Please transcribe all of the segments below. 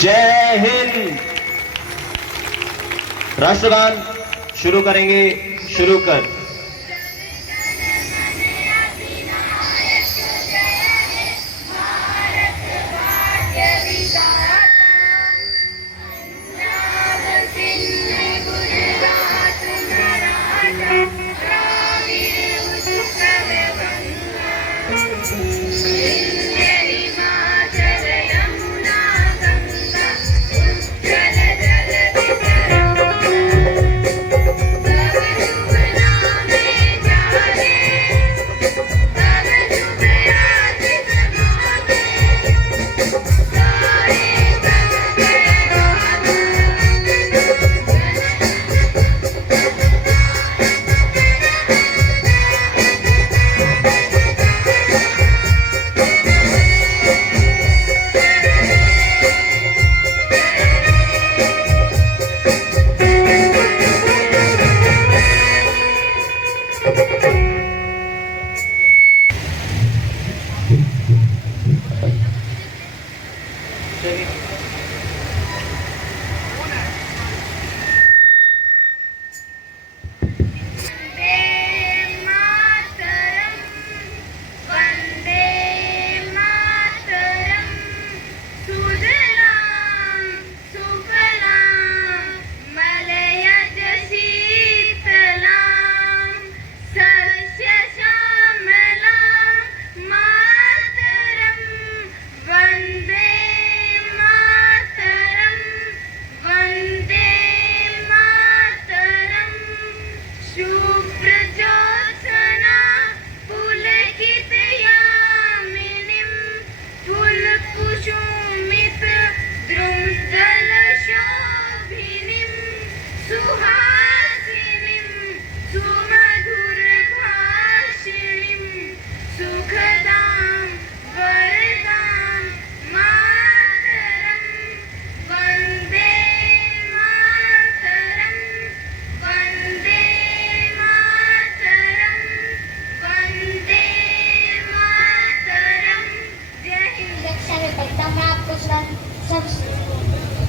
जय हिंद। राष्ट्रगान शुरू करेंगे। शुरू कर।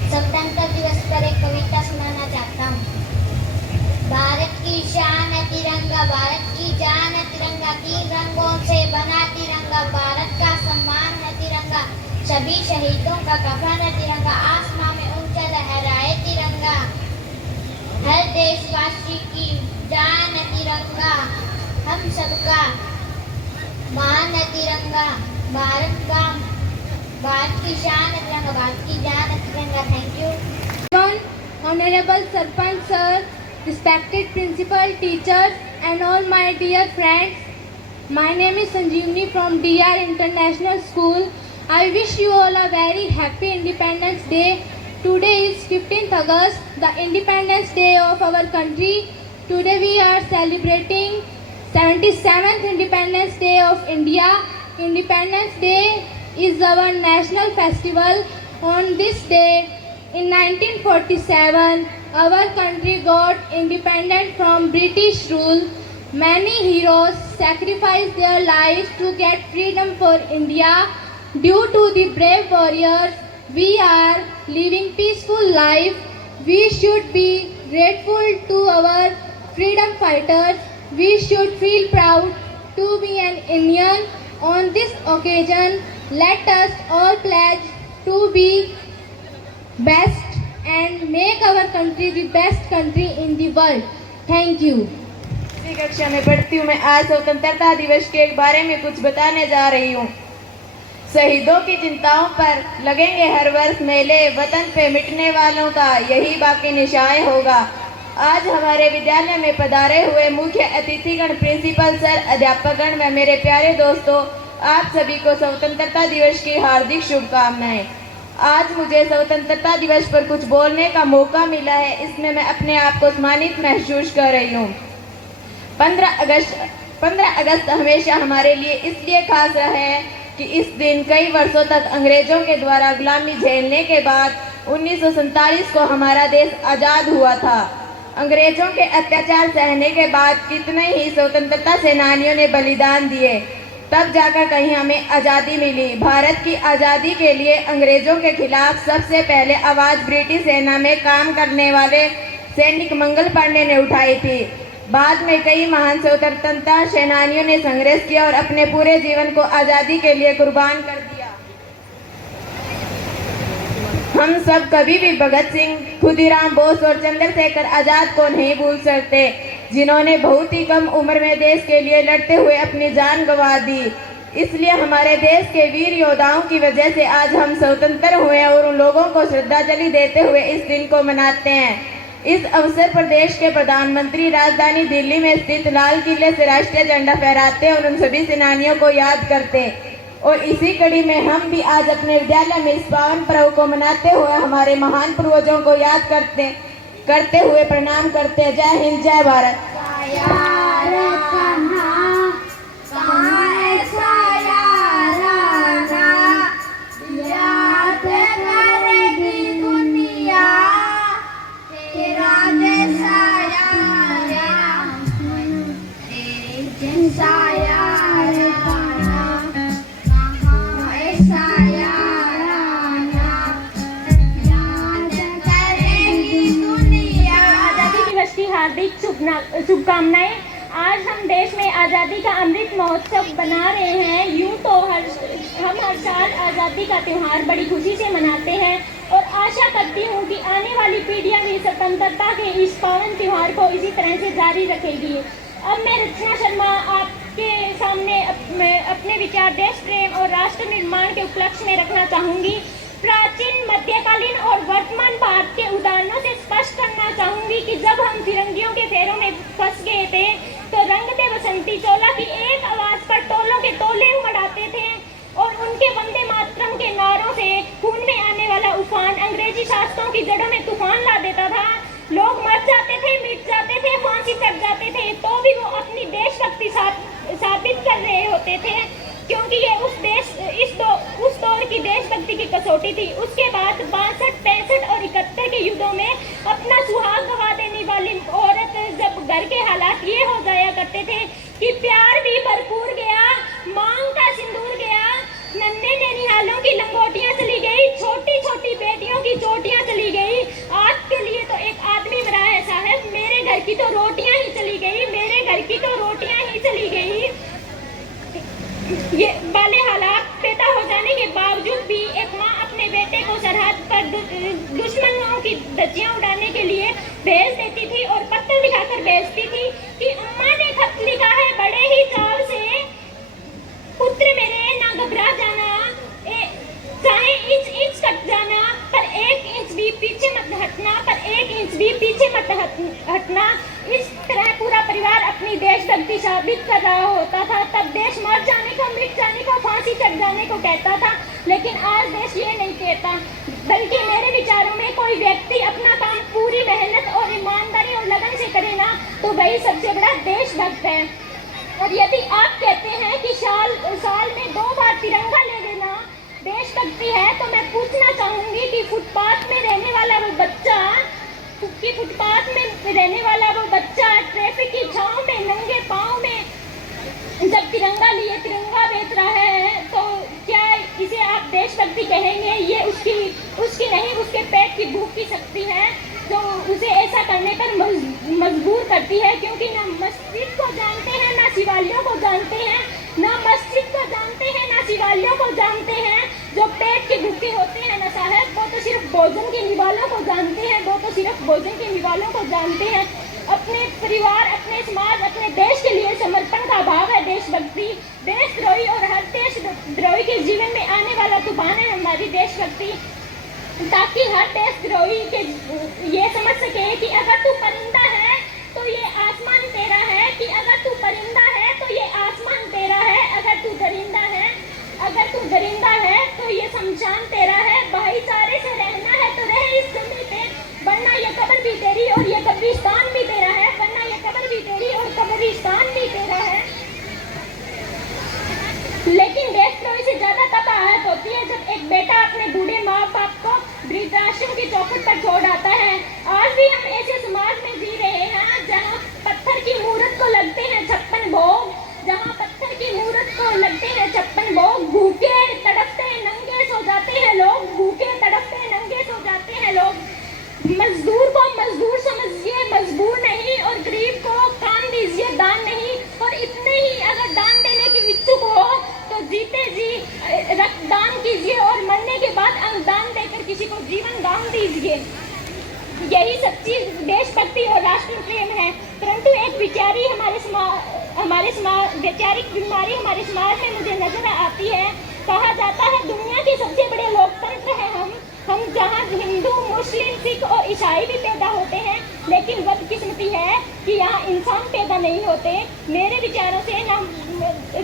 स्वतंत्रता दिवस पर एक कविता सुनाना चाहता हूँ। भारत की शान है तिरंगा, भारत की जान है तिरंगा, 3 रंगों से बना तिरंगा, भारत का सम्मान है तिरंगा, सभी शहीदों का कफन है तिरंगा, आसमां में ऊंचा लहराए तिरंगा, हर देशवासी की जान है तिरंगा, हम सबका मान है तिरंगा, भारत की शान है तिरंगा, भारत की जान है तिरंगा। Thank you. Honorable Sarpanch sir, respected principal, teachers and all my dear friends, my name is Sanjeevani from DR International School. I wish you all a very happy Independence Day. Today is 15th August, the Independence Day of our country. Today we are celebrating 77th Independence Day of India. Independence Day is our national festival. On this day, in 1947, our country got independent from British rule. Many heroes sacrificed their lives to get freedom for India. Due to the brave warriors, we are living peaceful life. We should be grateful to our freedom fighters. We should feel proud to be an Indian. On this occasion, let us all pledge to be best and make our country the best country in the world. Thank you. इसी कक्षा में पढ़ती हूँ मैं। आज स्वतंत्रता दिवस के बारे में कुछ बताने जा रही हूँ। शहीदों की चिंताओं पर लगेंगे हर वर्ष मेले, वतन पे मिटने वालों का यही बाकी निशान होगा। आज हमारे विद्यालय में पधारे हुए मुख्य अतिथिगण, प्रिंसिपल सर, अध्यापकगण व मेरे प्यारे दोस्तों, आप सभी को स्वतंत्रता दिवस की हार्दिक शुभकामनाएं। आज मुझे स्वतंत्रता दिवस पर कुछ बोलने का मौका मिला है, इसमें मैं अपने आप को सम्मानित महसूस कर रही हूँ। 15 अगस्त हमेशा हमारे लिए इसलिए खास रहा है कि इस दिन कई वर्षों तक अंग्रेजों के द्वारा गुलामी झेलने के बाद 1947 को हमारा देश आज़ाद हुआ था। अंग्रेजों के अत्याचार सहने के बाद कितने ही स्वतंत्रता सेनानियों ने बलिदान दिए। तब जाकर कहीं हमें आज़ादी मिली। भारत की आज़ादी के लिए अंग्रेजों के खिलाफ सबसे पहले आवाज़ ब्रिटिश सेना में काम करने वाले सैनिक मंगल पांडे ने उठाई थी। बाद में कई महान स्वतंत्रता सेनानियों ने संघर्ष किया और अपने पूरे जीवन को आज़ादी के लिए कुर्बान कर दिया। हम सब कभी भी भगत सिंह, खुदीराम बोस और चंद्रशेखर आजाद को नहीं भूल सकते, जिन्होंने बहुत ही कम उम्र में देश के लिए लड़ते हुए अपनी जान गंवा दी। इसलिए हमारे देश के वीर योद्धाओं की वजह से आज हम स्वतंत्र हुए और उन लोगों को श्रद्धांजलि देते हुए इस दिन को मनाते हैं। इस अवसर पर देश के प्रधानमंत्री राजधानी दिल्ली में स्थित लाल किले से राष्ट्रीय झंडा फहराते और उन सभी सेनानियों को याद करते। और इसी कड़ी में हम भी आज अपने विद्यालय में इस पावन पर्व को मनाते हुए हमारे महान पूर्वजों को याद करते हुए प्रणाम करते हैं। जय हिंद, जय भारत। हार्दिक शुभकामनाएं। आज हम देश में आज़ादी का अमृत महोत्सव बना रहे हैं। यूं तो हम हर साल आज़ादी का त्यौहार बड़ी खुशी से मनाते हैं और आशा करती हूं कि आने वाली पीढ़ियां भी स्वतंत्रता के इस पावन त्यौहार को इसी तरह से जारी रखेगी। अब मैं रचना शर्मा आपके सामने अपने विचार देश प्रेम और राष्ट्र निर्माण के उपलक्ष्य में रखना चाहूँगी। प्राचीन, मध्यकालीन और वर्तमान भारत के उदाहरणों से स्पष्ट करना चाहूंगी कि जब हम फिरंगियों के फेरों में फंस गए थे तो रंग दे बसंती चोला की एक आवाज पर टोलों के टोले उमड़ाते थे और उनके वंदे मातरम के नारों से खून में आने वाला उफान अंग्रेजी शासकों की जड़ों में तूफान ला देता था। लोग मर जाते थे, मिट जाते थे, फांसी चढ़ जाते थे, तो भी वो अपनी देशभक्ति साबित कर रहे होते थे, क्योंकि ये उस दौर की देशभक्ति की कसौटी थी। उसके बाद 62, 65 और 71 के युद्धों में अपना सुहाग गवा देने वाली औरत जब घर के हालात ये हो जाया करते थे कि प्यार भी भरपूर गया, मांग का सिंदूर गया, नन्हे ननिहालों की लंगोटियां चली गई, छोटी छोटी बेटियों की चोटियां चली गई। आज के लिए तो एक आदमी मरा है साहब, मेरे घर की तो रोटियां ही चली गई, मेरे घर की तो रोटियां ही चली गई। ये वाले हालात पैदा हो जाने के बावजूद भी एक माँ अपने बेटे को सरहद पर दुश्मनों की धज्जियां उड़ाने के लिए भेज देती थी और पत्र लिखाकर भेजती थी कि अम्मा ने खत लिखा है बड़े ही चाव से, पुत्र मेरे ना घबरा जाना, चाहे इंच कट जाना पर 1 इंच भी पीछे मत हटना, पर 1 इंच भी पीछे मत हटना। इस तरह पूरा परिवार अपनी देशभक्ति साबित कर रहा होता था। तब देश मर जाने को, मिट जाने को, फांसी चढ़ जाने को कहता था, लेकिन आज देश ये नहीं कहता। बल्कि मेरे विचारों में कोई व्यक्ति अपना काम पूरी मेहनत और ईमानदारी और लगन से करे ना, तो वही सबसे बड़ा देशभक्त है। और यदि आप कहते हैं कि साल में 2 बार तिरंगा ले लेना देशभक्ति है, तो मैं पूछना चाहूंगी कि फुटपाथ में रहने वाला वो बच्चा ट्रैफिक की छांव में नंगे पांव में जब तिरंगा लिए तिरंगा बेच रहा है, तो क्या इसे आप देशभक्ति कहेंगे? ये उसकी नहीं, उसके पेट की भूख की शक्ति है जो उसे ऐसा करने पर मजबूर करती है, क्योंकि ना मस्जिद को जानते हैं, ना शिवालयों को जानते हैं, ना मस्जिद को जानते हैं, ना शिवालयों को जानते हैं। जो पेट के भूखे होते हैं ना साहब, वो तो सिर्फ भोजन के निवालों को जानते हैं, अपने परिवार, अपने समाज, अपने देश के लिए समर्पण का भाव है देशभक्ति। देशद्रोही और हर देशद्रोही के जीवन में आने वाला तूफान है हमारी देशभक्ति, ताकि हर देशद्रोही के ये समझ सके कि अगर तू परिंदा है तो ये आसमान तेरा है, कि अगर तू परिंदा है तो ये आसमान तेरा है, अगर तू दरिंदा है तो ये शमशान तेरा है। भाईचारे से रहना है तो रह इस जमीन पे, वरना ये कब्र भी तेरी और ये कब्रिस्तान भी तेरा है, वरना ये कब्र भी तेरी और कब्रिस्तान भी तेरा है। लेकिन देशद्रोही से ज्यादा तब आहत होती है जब एक बेटा अपने बूढ़े माँ बाप को वृद्धाश्रम की चौखट पर छोड़ आता है। आज भी हम ऐसे समाज में जी रहे हैं जहाँ पत्थर की मूर्त को लगते हैं 56 भोग, जहाँ पत्थर की मूर्त को लगते बाद अनुदान देकर किसी को जीवन दान दीजिए। यही सच्ची देशभक्ति और राष्ट्र प्रेम है। परंतु एक बेचारी वैचारिक बीमारी हमारे समाज में मुझे नजर आती है। कहा जाता है दुनिया के सबसे बड़े लोकतंत्र हैं हम जहाँ हिंदू, मुस्लिम, सिख और ईसाई भी पैदा होते हैं, लेकिन बदकिस्मती है कि यहाँ इंसान पैदा नहीं होते। मेरे विचारों से ना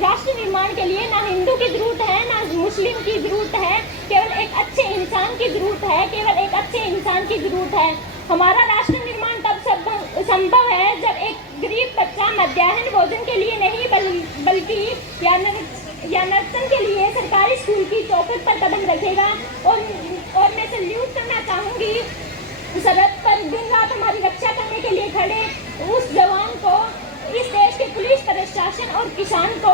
राष्ट्र निर्माण के लिए ना हिंदू की जरूरत है ना मुस्लिम की जरूरत है, केवल एक अच्छे इंसान की जरूरत है, केवल एक अच्छे इंसान की जरूरत है। हमारा राष्ट्र निर्माण तब संभव है जब एक गरीब बच्चा मध्याह्न भोजन के लिए नहीं बल्कि या नर्तन के लिए सरकारी स्कूल की चौखट पर कदम रखेगा। और मैं सल्यूट करना चाहूँगी सरहद पर दिन रात हमारी रक्षा करने के लिए खड़े उस जवान को, इस देश के पुलिस, प्रशासन और किसान को,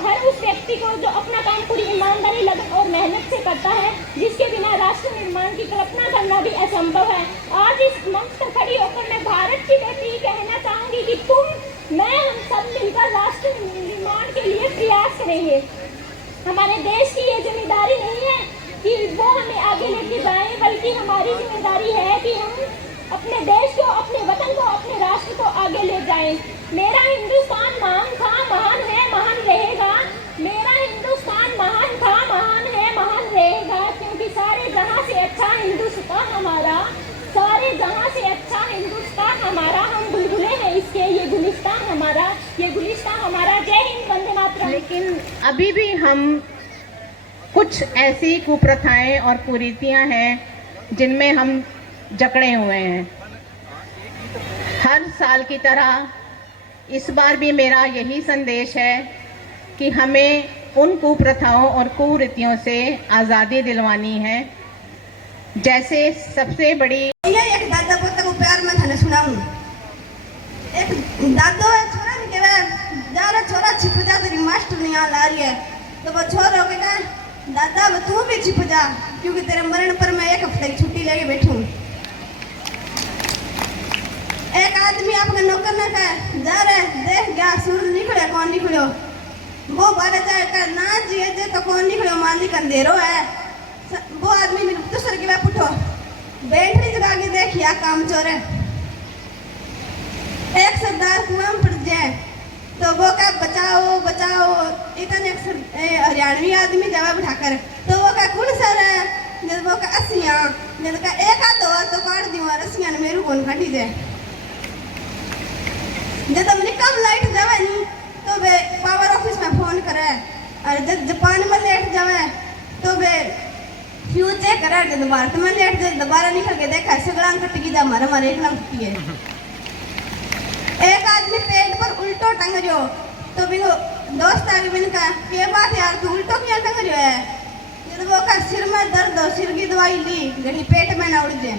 हर उस व्यक्ति को जो अपना काम पूरी ईमानदारी, लगन और मेहनत से करता है, जिसके बिना राष्ट्र निर्माण की कल्पना करना भी असंभव है। आज इस मंच पर खड़ी होकर मैं भारत की बेटी कहना चाहूँगी कि हम सब मिलकर राष्ट्र निर्माण के लिए प्रयास करेंगे। हमारे देश की ये जिम्मेदारी नहीं है कि वो हमें आगे लेके जाए, बल्कि हमारी जिम्मेदारी है कि हम अपने देश को, अपने वतन को, अपने राष्ट्र को आगे ले जाएं। मेरा हिंदुस्तान महान था, महान है, महान रहेगा। मेरा हिंदुस्तान महान था, महान है, महान रहेगा, क्योंकि सारे जहां से अच्छा हिंदुस्तान हमारा, सारे जहां से अच्छा हिंदुस्तान हमारा। हम बुलबुले हैं इसके, ये गुलिस्तान हमारा, ये गुलिस्तान हमारा। जय हिंद, वंदे मातरम। लेकिन अभी भी हम कुछ ऐसी कुप्रथाएं और कुरीतियां हैं जिनमें हम जकड़े हुए हैं। हर साल की तरह इस बार भी मेरा यही संदेश है कि हमें उन कुप्रथाओं और कुरीतियों से आज़ादी दिलवानी है। जैसे सबसे बड़ी एक दादा पोता को प्यार में थाने सुनाऊं। एक दादो है छोरा ने कहवा जा रहा छोरा छिप जा, तेरी मास्टर नहीं आ ला रही है। तो वो छोरा कहता दादा वो तू भी छिप जा, क्योंकि तेरे मरण पर मैं एक हफ्ते की छुट्टी लेके बैठूं। एक आदमी आपका नौकर ना कहे जा रहे देख गया सूरज निकले कौन निकलो, वो बारे जाए कर ना जी जे तो कौन निकलो, मालिक अंधेरो है। वो आदमी ने दूसरे के बाद उठो बैटरी जगा के देखिया काम चोर है। एक सरदार कुआं पड़ जाए तो वो क्या बचाओ बचाओ, इतने हरियाणवी आदमी जवाब उठाकर तो वो क्या कुल सर है, जब वो का अस्सियां, जब का एक आध और तो काट दियो रस्सियां ने मेरू कौन काटी जाए। जब हमने कम लाइट जावे नहीं तो वे पावर ऑफिस में फोन करे, और जब जापान में लेट जावे तो वे फ्यूज चेक करा, जब भारत में लेट जाए दोबारा निकल के देखा सगड़ा कट गई जा, हमारे एक नाम कटी है। एक आदमी पेट पर उल्टो टंग रहो तो भी दोस्त आगे मैंने कहा ये बात यार तू उल्टो क्यों टंग रहा है। जब वो का सिर में दर्द हो, सिर की दवाई ली, घड़ी पेट में ना उड़ जाए।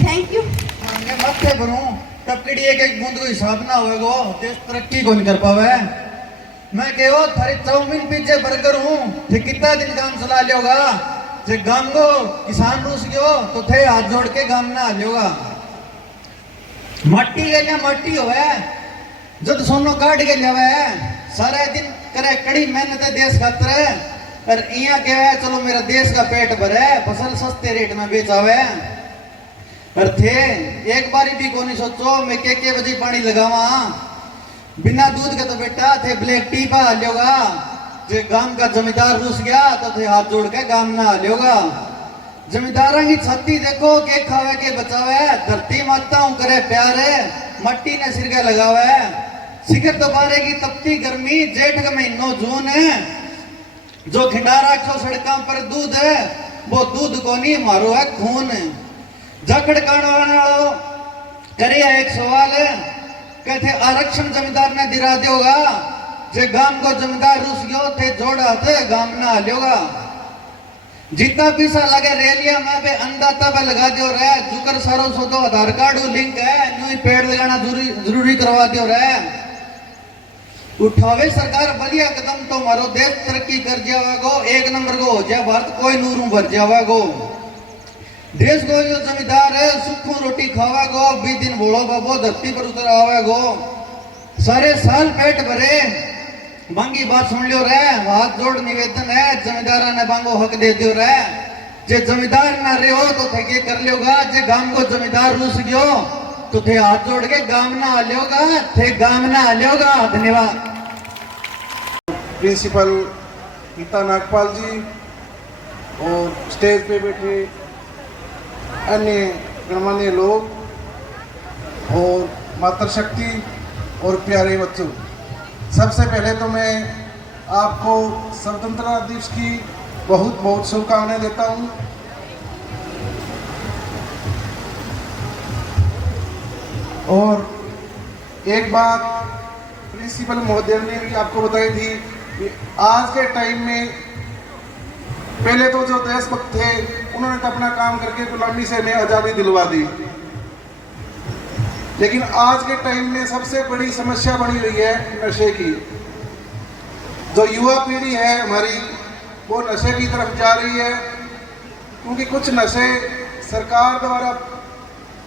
Thank you. मत्थे भरूं तब कड़ी एक बूंद को हिसाब ना होएगो, देश तरक्की को नहीं कर पावे। मैं कहो थारे चाउमीन पिज्जे बर्गर हूँ, थे कितना दिन काम चला लियोगा। जे गाम को किसान रूस गयो तो थे हाथ जोड़ के गाम ना लियोगा। मट्टी के लिए मट्टी होवे, जब सोनो काट के लियावे सारा दिन करे कड़ी मेहनत है देश खातर है, पर इया कहे चलो मेरा देश का पेट भरे, फसल सस्ते रेट में बेचावे। पर थे एक बारी भी को नहीं सोचो मैं के बजे पानी लगावा, बिना दूध के तो बेटा थे ब्लैक टी पा लियोगा। जे गांव का जमींदार रुस गया तो थे हाथ जोड़ के गांव ना लियोगा। जमींदारा की छत्ती देखो के खावे के बचावे, धरती माता करे प्यारे, मट्टी ने सिर के लगावे। सिखर दोबारे की तपती गर्मी, जेठ का महीनो जून है, जो खिंडारा रखो सड़कों पर दूध है, वो दूध को नहीं मारो है खून। जकड़ वालों करिए एक सवाल है, कहते आरक्षण जमींदार ने दिला देगा, जे गांव को जमींदार रुस गयो थे जोड़ा थे गांव ना लियोगा। जितना पैसा लगे रेलिया में पे अंदाता पे लगा दियो रहे, जुकर सारो सो तो आधार कार्ड लिंक है, न्यू पेड़ लगाना जरूरी करवा दियो रहे। उठावे सरकार बढ़िया कदम तो मारो देश तरक्की कर जावेगो, एक नंबर को हो जाए भारत कोई नूरू भर जावेगो। देश को जो जमींदार है सुखू रोटी खावेगो, 20 दिन भोलो बाबो धरती पर उतर आवेगो, सारे साल पेट भरे मांगी बात सुन लियो रे, हाथ जोड़ निवेदन है, जमींदारा ने बांगो हक दे दियो रे। जे जमींदार ना रहे हो तो थे के कर लियोगा, जे गांव को जमींदार रूस गयो तो थे हाथ जोड़ के गांव ना आ लियोगा, थे गांव ना आ लियोगा। धन्यवाद। प्रिंसिपल गीता नागपाल जी और स्टेज पे बैठे अन्य गणमान्य लोग और मातृशक्ति और प्यारे बच्चों, सबसे पहले तो मैं आपको स्वतंत्रता दिवस की बहुत बहुत शुभकामनाएं देता हूं। और एक बात प्रिंसिपल महोदय ने भी आपको बताई थी कि आज के टाइम में पहले तो जो देशभक्त थे उन्होंने तो अपना काम करके गुलामी से हमें आज़ादी दिलवा दी, लेकिन आज के टाइम में सबसे बड़ी समस्या बनी हुई है नशे की। जो युवा पीढ़ी है हमारी वो नशे की तरफ जा रही है, क्योंकि कुछ नशे सरकार द्वारा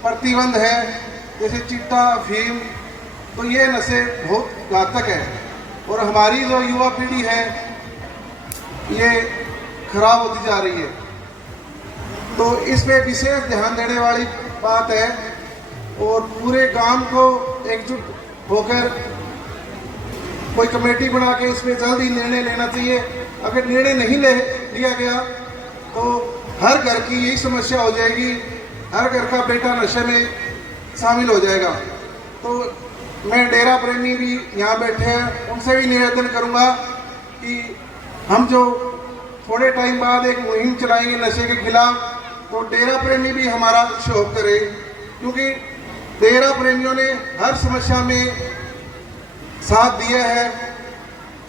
प्रतिबंध है, जैसे चिट्टा, अफीम, तो ये नशे बहुत घातक है और हमारी जो युवा पीढ़ी है ये खराब होती जा रही है। तो इस पे विशेष ध्यान देने वाली बात है और पूरे गांव को एकजुट होकर कोई कमेटी बना के इस पे जल्द ही निर्णय लेना चाहिए। अगर निर्णय नहीं लिया गया तो हर घर की यही समस्या हो जाएगी, हर घर का बेटा नशे में शामिल हो जाएगा। तो मैं डेरा प्रेमी भी यहाँ बैठे हैं उनसे भी निवेदन करूँगा कि हम जो थोड़े टाइम बाद एक मुहिम चलाएंगे नशे के खिलाफ, तो डेरा प्रेमी भी हमारा सहयोग करे, क्योंकि डेरा प्रेमियों ने हर समस्या में साथ दिया है,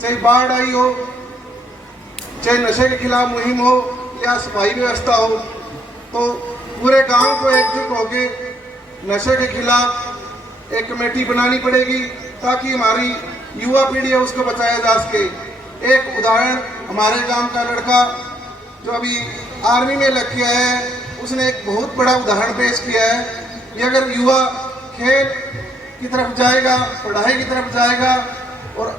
चाहे बाढ़ आई हो, चाहे नशे के खिलाफ मुहिम हो या सफाई व्यवस्था हो। तो पूरे गांव को एकजुट होके नशे के खिलाफ एक कमेटी बनानी पड़ेगी ताकि हमारी युवा पीढ़ी है उसको बचाया जा सके। एक उदाहरण, हमारे गांव का लड़का जो अभी आर्मी में लग गया है, उसने एक बहुत बड़ा उदाहरण पेश किया है कि अगर युवा खेल की तरफ जाएगा, पढ़ाई की तरफ जाएगा और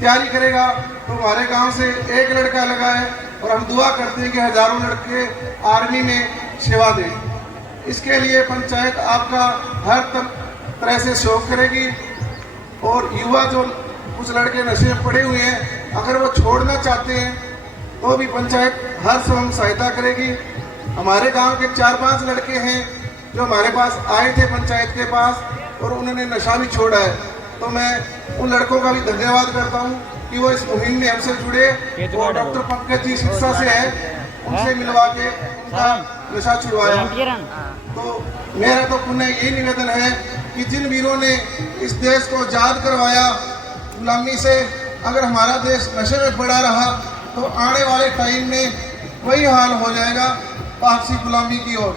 तैयारी करेगा, तो हमारे गांव से एक लड़का लगा है और हम दुआ करते हैं कि हजारों लड़के आर्मी में सेवा दें। इसके लिए पंचायत आपका हर तरह से सहयोग करेगी और युवा जो कुछ लड़के नशे में पड़े हुए हैं अगर वो छोड़ना चाहते हैं तो भी पंचायत हर संभव सहायता करेगी। हमारे गांव के 4-5 लड़के हैं जो हमारे पास आए थे पंचायत के पास और उन्होंने नशा भी छोड़ा है, तो मैं उन लड़कों का भी धन्यवाद करता हूं कि वो इस मुहिम में हमसे जुड़े और डॉक्टर पंकज जी शिक्षा से है उनसे मिलवा के उनका नशा छुड़वाया। तो मेरा तो पुनः यही निवेदन है कि जिन वीरों ने इस देश को आजाद करवाया गुलामी से, अगर हमारा देश नशे में पड़ा रहा तो आने वाले टाइम में वही हाल हो जाएगा वापसी गुलामी की ओर,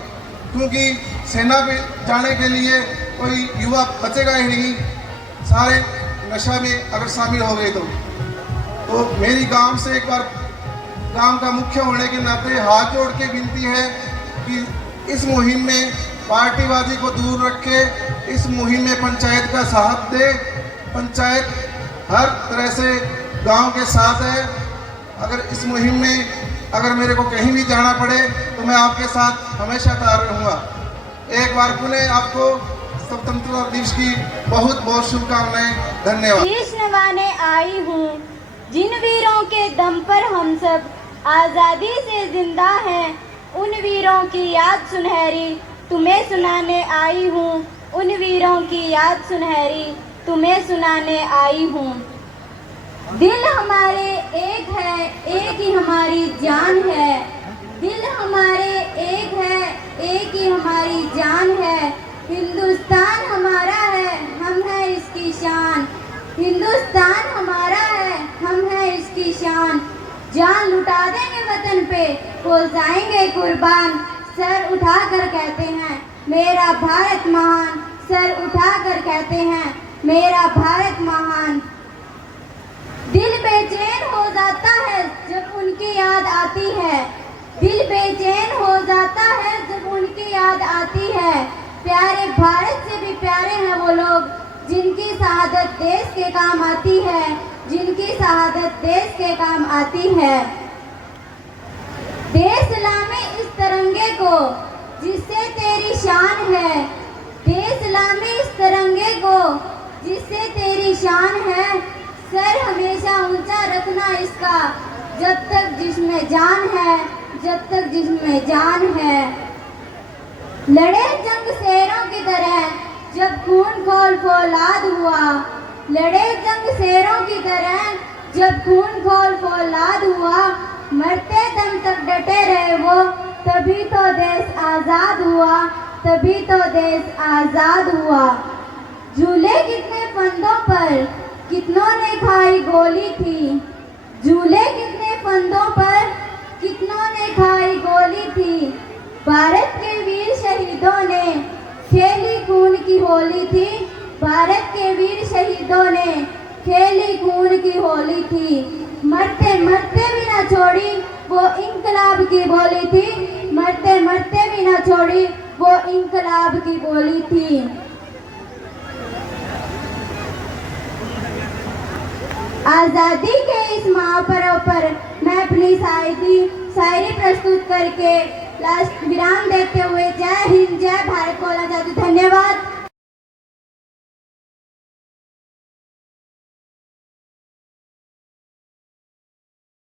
क्योंकि सेना पे जाने के लिए कोई युवा बचेगा ही नहीं, सारे नशा में अगर शामिल हो गए तो मेरी गांव से एक बार गांव का मुख्य होने के नाते हाथ जोड़ के विनती है कि इस मुहिम में पार्टीबाजी को दूर रखे, इस मुहिम में पंचायत का साथ दे। पंचायत हर तरह से गांव के साथ है। अगर इस मुहिम में अगर मेरे को कहीं भी जाना पड़े तो मैं आपके साथ हमेशा तैयार रहूँगा। एक बार पुनः आपको स्वतंत्रता दिवस की बहुत बहुत शुभकामनाएं। धन्यवाद। शीश नवाने आई हूँ, जिन वीरों के दम पर हम सब आज़ादी से जिंदा हैं, उन वीरों की याद सुनहरी तुम्हें सुनाने आई हूँ, उन वीरों की याद सुनहरी तुम्हें सुनाने आई हूँ। दिल हमारे एक है, एक ही हमारी जान है, दिल हमारे एक है, एक ही हमारी जान है। हिंदुस्तान हमारा है, हम हैं इसकी शान, हिंदुस्तान हमारा है, हम हैं इसकी शान। जान लुटा देंगे वतन पे, हो जाएंगे कुर्बान। सर उठाकर कहते हैं मेरा भारत महान, सर उठाकर कहते हैं मेरा भारत महान। दिल बेचैन हो जाता है जब उनकी याद आती है, दिल बेचैन हो जाता है जब उनकी याद आती है। प्यारे भारत से भी प्यारे हैं वो लोग जिनकी शहादत देश के काम आती है, जिनकी शहादत देश के काम आती है। दे सलामी इस तिरंगे को जिससे तेरी शान है, दे सलामी इस तिरंगे को जिससे तेरी शान है। सर हमेशा ऊंचा रखना इसका जब तक जिसमें जान है, जब तक जिसमें जान है। लड़े जंग शेरों की तरह जब खून खोल फौलाद हुआ, लड़े जंग शेरों की तरह जब खून खोल फौलाद हुआ। मरते दम तक डटे रहे वो, तभी तो देश आजाद हुआ, तभी तो देश आजाद हुआ। झूले कितने फंदों पर कितनों ने खाई गोली थी, झूले कितने फंदों पर कितनों ने खाई गोली थी। भारत के वीर शहीदों ने खेली खून की होली थी, भारत के वीर शहीदों ने खेली खून की होली थी। मरते मरते भी ना छोड़ी वो इंकलाब की बोली थी, मरते मरते भी ना छोड़ी वो इंकलाब की बोली थी। आज़ादी के इस महापर्व पर मैं अपनी शायरी प्रस्तुत करके लास्ट विराम देते हुए जय हिंद जय भारत बोलना चाहती हूँ। धन्यवाद।